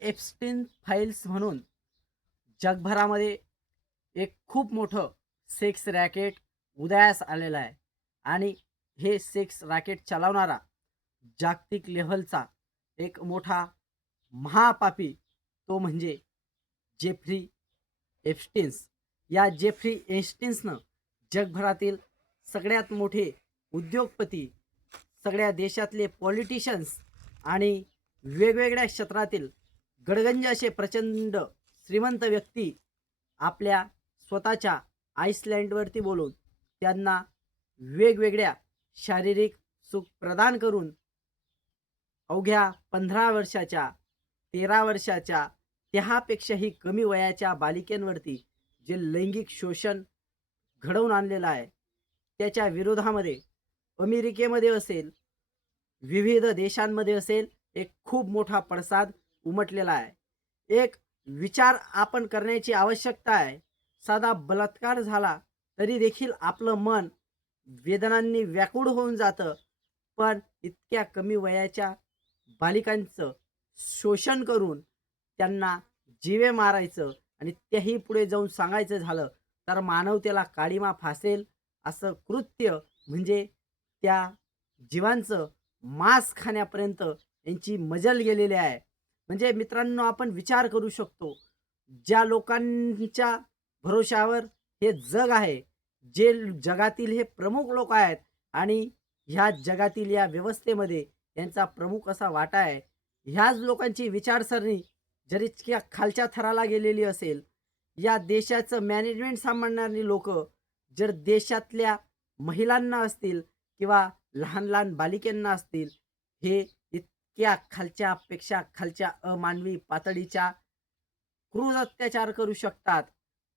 Epstein files म्हणून जगभरामध्ये एक खूप मोठं सेक्स रॅकेट उदयास आलेलं आहे आणि हे सेक्स रॅकेट चालवणारा जागतिक लेव्हलचा एक मोठा महापापी तो म्हणजे जेफ्री एप्स्टिन्स. या जेफ्री एप्स्टिन्सनं जगभरातील सगळ्यात मोठे उद्योगपती, सगळ्या देशातले पॉलिटिशियन्स आणि वेगवेगळ्या क्षेत्रातील गडगंज असे प्रचंड श्रीमंत व्यक्ती आपल्या स्वतःच्या आईसलँडवरती बोलून त्यांना वेगवेगळ्या शारीरिक सुख प्रदान करून अवघ्या 15 वर्षाच्या, 13 वर्षाच्या, त्यापेक्षाही कमी वयाच्या बालिकेंवरती जे लैंगिक शोषण घडवून आणलेलं आहे, त्याच्या विरोधामध्ये अमेरिकेमध्ये असेल, विविध देशांमध्ये असेल, एक खूप मोठा पडसाद उमटलेला आहे. एक विचार आपण करण्याची आवश्यकता आहे. साधा बलात्कार झाला तरी देखील आपलं मन वेदनांनी व्याकुळ होऊन जातं. पण इतक्या कमी वयाच्या बालिकांचं शोषण करून त्यांना जीवे मारायचं आणि तेही पुढे जाऊन सांगायचं झालं तर मानवतेला काळिमा फासेल असं कृत्य म्हणजे त्या जीवांचं मांस खाण्यापर्यंत यांची मजल गेलेली आहे. म्हणजे मित्रांनो, आपण विचार करू शकतो, ज्या लोकांच्या भरोश्यावर हे जग आहे, जे जगातील हे प्रमुख लोक आहेत आणि ह्या जगातील या व्यवस्थेमध्ये यांचा प्रमुख असा वाटा आहे. ह्याच लोकांची विचारसरणी जर इतक्या खालच्या थराला गेलेली असेल, या देशाचं मॅनेजमेंट सांभाळणारी लोकं जर देशातल्या महिलांना असतील किंवा लहान-लहान बालिकांना असतील, हे इतक्या खालच्यापेक्षा खालच्या अमानवी पातळीच्या क्रूर अत्याचार करू शकतात,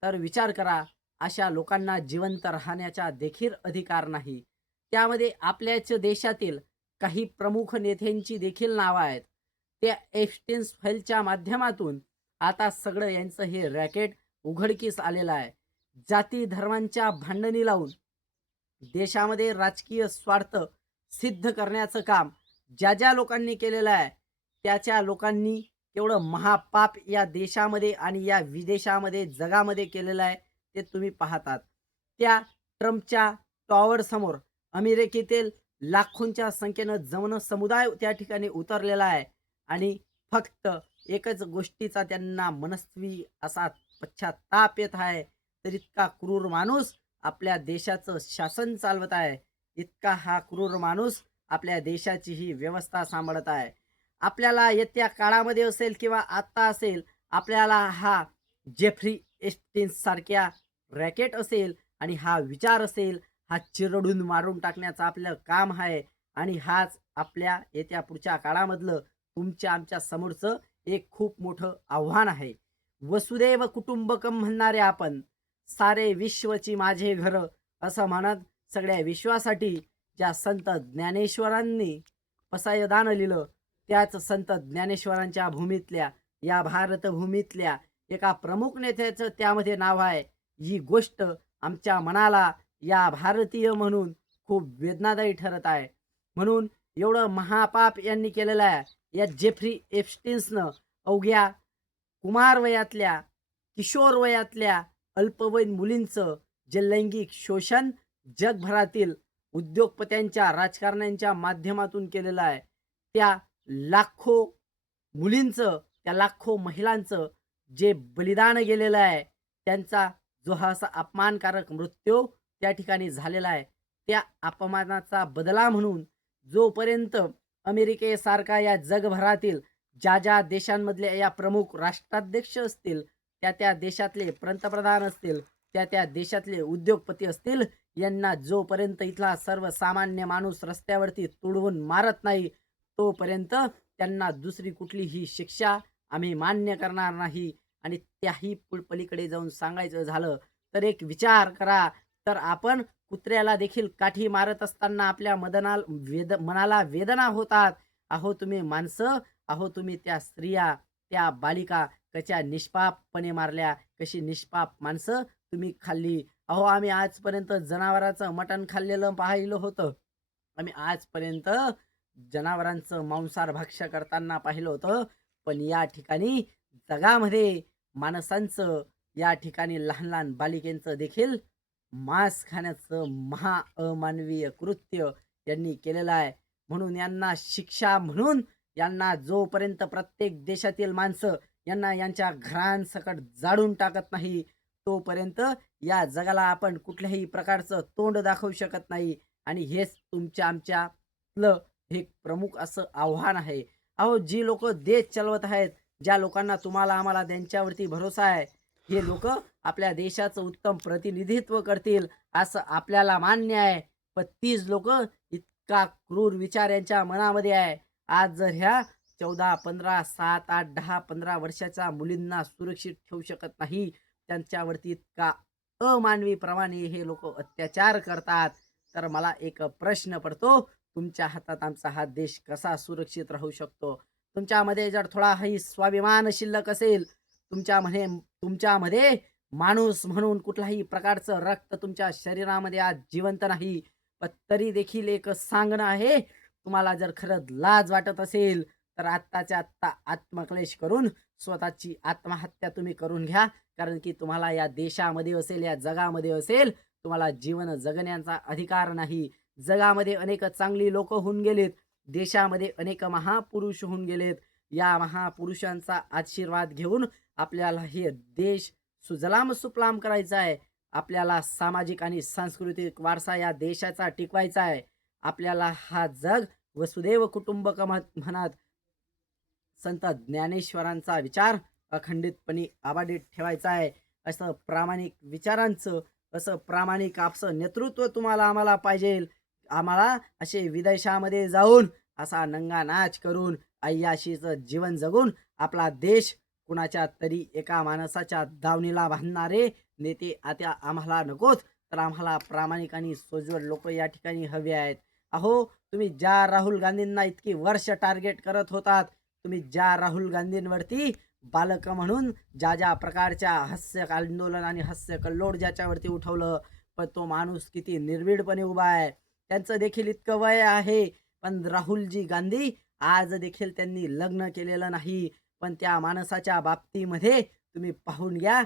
तर विचार करा, अशा लोकांना जिवंत राहण्याचा देखील अधिकार नाही. त्यामध्ये आपल्याच देशातील काही प्रमुख नेत्यांची देखील नावं आहेत. त्या एप्स्टीन्स फाईलच्या माध्यमातून आता सगळं यांचं हे रॅकेट उघडकीस आलेलं आहे. जाती धर्मांच्या भांडणी लावून देशामध्ये राजकीय स्वार्थ सिद्ध करण्याचं काम ज्या ज्या लोकांनी केलेलं आहे, त्या लोकांनी एवढं महापाप या देशामध्ये आणि या विदेशामध्ये जगामध्ये केलेलं आहे, ते तुम्ही पाहतात. त्या ट्रम्पच्या टॉवरसमोर अमेरिकेतील लाखोंच्या संख्येनं जमन समुदाय त्या ठिकाणी उतरलेला आहे आणि फक्त एकच गोष्टीचा त्यांना मनस्वी असा पश्चात्ताप येत आहे. तर इतका क्रूर माणूस आपल्या देशाचं शासन चालवत आहे. इतका हा क्रूर माणूस आपल्या देशाची ही व्यवस्था सांभाळत आहे. आपल्याला येत्या काळामध्ये असेल किंवा आत्ता असेल, आपल्याला हा जेफ्री एप्स्टीन सारख्या रॅकेट असेल आणि हा विचार असेल, हा चिरडून मारून टाकण्याचं आपलं काम आहे आणि हाच आपल्या येत्या पुढच्या काळामधलं तुमच्या आमच्या समोरचं एक खूप मोठं आव्हान आहे. वसुदैव कुटुंबकम म्हणणारे आपण, सारे विश्वची माझे घर असं म्हणत सगळ्या विश्वासाठी ज्या संत ज्ञानेश्वरांनी पसायदान लिहिलं, त्याच संत ज्ञानेश्वरांच्या भूमीतल्या या भारतभूमीतल्या एका प्रमुख नेत्याचं त्यामध्ये नाव आहे. ही गोष्ट आमच्या मनाला या भारतीय म्हणून खूप वेदनादायी ठरत आहे. म्हणून एवढं महापाप यांनी केलेलं आहे. या जेफ्री एप्स्टीन्सनं अवघ्या कुमार वयातल्या, किशोर वयातल्या अल्पवयीन मुलींचं जे लैंगिक शोषण जगभरातील उद्योगपत्यांच्या, राजकारण्यांच्या माध्यमातून केलेलं आहे, त्या लाखो मुलींचं, त्या लाखो महिलांचं जे बलिदान गेलेलं आहे, त्यांचा जो हा असा अपमानकारक मृत्यू त्या ठिकाणी झालेला आहे, त्या अपमानाचा बदला म्हणून जोपर्यंत अमेरिकेसारखा या जगभरातील ज्या ज्या देशांमधले या प्रमुख राष्ट्राध्यक्ष असतील, त्या त्या देशातले पंतप्रधान असतील, त्या त्या देशातले उद्योगपती असतील, यांना जोपर्यंत इथला सर्वसामान्य माणूस रस्त्यावरती तुडवून मारत नाही, तोपर्यंत त्यांना दुसरी कुठलीही शिक्षा आम्ही मान्य करणार नाही. आणि त्याही पलीकडे जाऊन सांगायचं झालं तर एक विचार करा, तर आपण कुत्र्याला देखील काठी मारत असताना आपल्या मनाला वेदना होतात. अहो तुम्ही माणसं, अहो तुम्ही त्या स्त्रिया, त्या बालिका कशा निष्पापपणे मारल्या, कशी निष्पाप माणसं तुम्ही खाल्ली. अहो आम्ही आजपर्यंत जनावराचं मटण खाल्लेलं पाहिलं होतं. आम्ही आजपर्यंत जनावरांचं मांसाहार भक्ष्य करताना पाहिलं होतं. पण या ठिकाणी जगामध्ये माणसांचं, या ठिकाणी लहान लहान बालिकेंचं देखील मांस खाण्याचं अमानवीय कृत्य यांनी केलेलं आहे. म्हणून यांना शिक्षा म्हणून यांना जोपर्यंत प्रत्येक देशातील माणसं यांना यांच्या घरांसकट जाळून टाकत नाही, तोपर्यंत या जगाला आपण कुठल्याही प्रकारचं तोंड दाखवू शकत नाही. आणि हेच तुमच्या आमच्यातलं हे प्रमुख असं आव्हान आहे. अहो, जी लोकं देश चालवत आहेत, ज्या लोकांना तुम्हाला आम्हाला त्यांच्यावरती भरोसा आहे, हे लोकं आपल्या देशाचं उत्तम प्रतिनिधित्व करतील असं आपल्याला मान्य आहे. पण तीच लोकं इतका क्रूर विचार यांच्या मनामध्ये आहे. आज जर ह्या 14, 15, 7, 8, 10, 15 वर्षाच्या मुलींना सुरक्षित ठेवू शकत नाही, त्यांच्यावरती इतका अमानवीप्रमाणे हे लोकं अत्याचार करतात. तर मला एक प्रश्न पडतो, तुमच्या हातात आमचा हा देश कसा सुरक्षित राहू शकतो? तुमच्यामध्ये जर थोडाही स्वाभिमान शिल्लक असेल, तुमच्यामध्ये माणूस म्हणून कुठल्याही प्रकारचं रक्त तुमच्या शरीरामध्ये आज जिवंत नाही, पण तरी देखील एक सांगणं आहे, तुम्हाला जर खरंच लाज वाटत असेल तर आत्ताच्या आत्ता आत्मक्लेश करून स्वतःची आत्महत्या तुम्ही करून घ्या. कारण की तुम्हाला या देशामध्ये असेल, या जगामध्ये असेल, तुम्हाला जीवन जगण्याचा अधिकार नाही. जगामध्ये अनेक चांगली लोक होऊन गेलेत, देशामध्ये अनेक महापुरुष होऊन गेलेत. या महापुरुषांचा आशीर्वाद घेऊन आपल्याला हे देश सुजलाम सुफलाम करायचा आहे. आपल्याला सामाजिक आणि सांस्कृतिक वारसा या देशाचा टिकवायचा आहे. आपल्याला हा जग वसुदैव कुटुंबकम म्हणत संत ज्ञानेश्वरांचा विचार अखंडितपणे अबाधित ठेवायचा आहे. असं प्रामाणिक विचारांचं, असं प्रामाणिक आपलं नेतृत्व तुम्हाला आम्हाला पाहिजे. आम्हाला असे विदेशामध्ये जाऊन असा नंगा नाच करून अय्याशीचं जीवन जगून आपला देश कुणाच्या तरी एका माणसाच्या दावणीला बांधणारे नेते आता आम्हाला नकोत. तर आम्हाला प्रामाणिक आणि सोज्वळ लोक या ठिकाणी हवे आहेत. अहो, तुम्ही ज्या राहुल गांधींना इतकी वर्ष टार्गेट करत होतात, तुम्ही ज्या राहुल गांधींवरती बालक म्हणून ज्या ज्या प्रकारच्या हास्य आंदोलन आणि हास्य कल्लोळ ज्याच्यावरती उठवलं, पण तो माणूस किती निर्भीडपणे उभा आहे. त्यांचं देखील इतकं वय आहे, पण राहुलजी गांधी आज देखील त्यांनी लग्न केलेलं नाही. पण त्या माणसाच्या बाबतीमध्ये तुम्ही पाहून घ्या,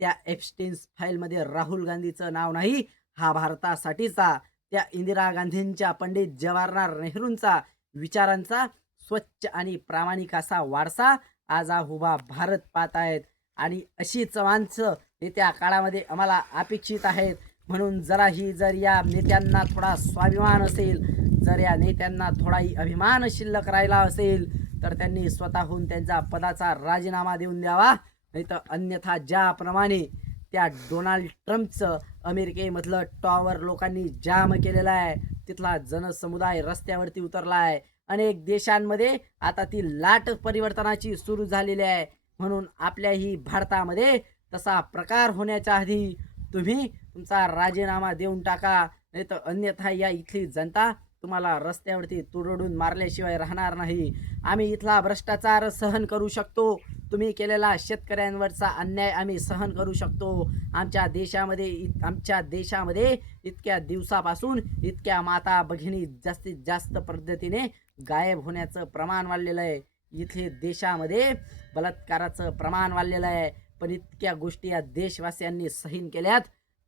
त्या एप्स्टेन्स फाईलमध्ये राहुल गांधीचं नाव नाही. हा भारतासाठीचा, त्या इंदिरा गांधींच्या, पंडित जवाहरलाल नेहरूंचा विचारांचा स्वच्छ आणि प्रामाणिक असा वारसा आज हा उभा भारत पाहत आहेत. आणि अशीच माणसं येत्या काळामध्ये आम्हाला अपेक्षित आहेत. म्हणून जर या नेत्यांना थोडा स्वाभिमान असेल, जर या नेत्यांना थोडाही अभिमान शिल्लक राहिला असेल, तर त्यांनी स्वतःहून त्यांच्या पदाचा राजीनामा देऊन द्यावा. नाही तर अन्यथा ज्याप्रमाणे त्या डोनाल्ड ट्रम्पचं अमेरिकेमधलं टॉवर लोकांनी जाम केलेलं आहे, तिथला जनसमुदाय रस्त्यावरती उतरला आहे. अनेक देशांमध्ये आता ती लाट परिवर्तनाची सुरू झालेली आहे. म्हणून आपल्याही भारतामध्ये तसा प्रकार होण्याच्या आधी तुम्ही तुमचा राजीनामा देऊन टाका. नाही तर अन्यथा या इथली जनता तुम्हाला रस्त्यावरती तुरडून मारल्याशिवाय राहणार नाही. आम्ही इथला भ्रष्टाचार सहन करू शकतो, तुम्ही केलेला शेतकऱ्यांवरचा अन्याय आम्ही सहन करू शकतो. आमच्या देशामध्ये इतक्या दिवसापासून इतक्या माता भगिनी जास्तीत जास्त पद्धतीने गायब होण्याचं प्रमाण वाढलेलं आहे. इथे देशामध्ये बलात्काराचं प्रमाण वाढलेलं आहे. पण इतक्या गोष्टी या देशवासियांनी सहन केल्यात.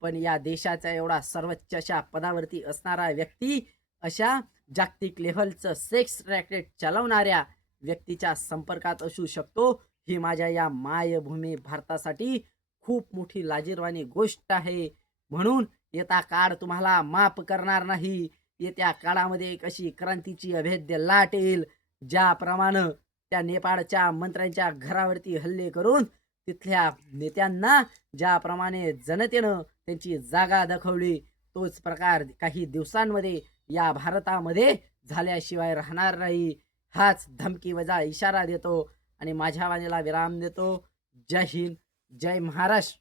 पण या देशाच्या एवढा सर्वोच्च अशा पदावरती असणारा व्यक्ती अशा जागतिक लेव्हलचं सेक्स रॅकेट चालवणाऱ्या व्यक्तीच्या संपर्कात असू शकतो, ही माझ्या या मायभूमी भारतासाठी खूप मोठी लाजिरवाणी गोष्ट आहे. म्हणून येता काळ तुम्हाला माफ करणार नाही. येत्या काळामध्ये एक अशी क्रांतीची अभेद्य लाट येईल, ज्याप्रमाणे त्या नेपाळच्या मंत्र्यांच्या घरावरती हल्ले करून तिथल्या नेत्यांना ज्याप्रमाणे जनतेनं त्यांची जागा दाखवली, तोच प्रकार काही दिवसांमध्ये या भारतामध्ये झाल्याशिवाय राहणार नाही. हाच धमकी वजा इशारा देतो आणि माझ्या वाणीला विराम देतो. जय हिंद, जय महाराष्ट्र.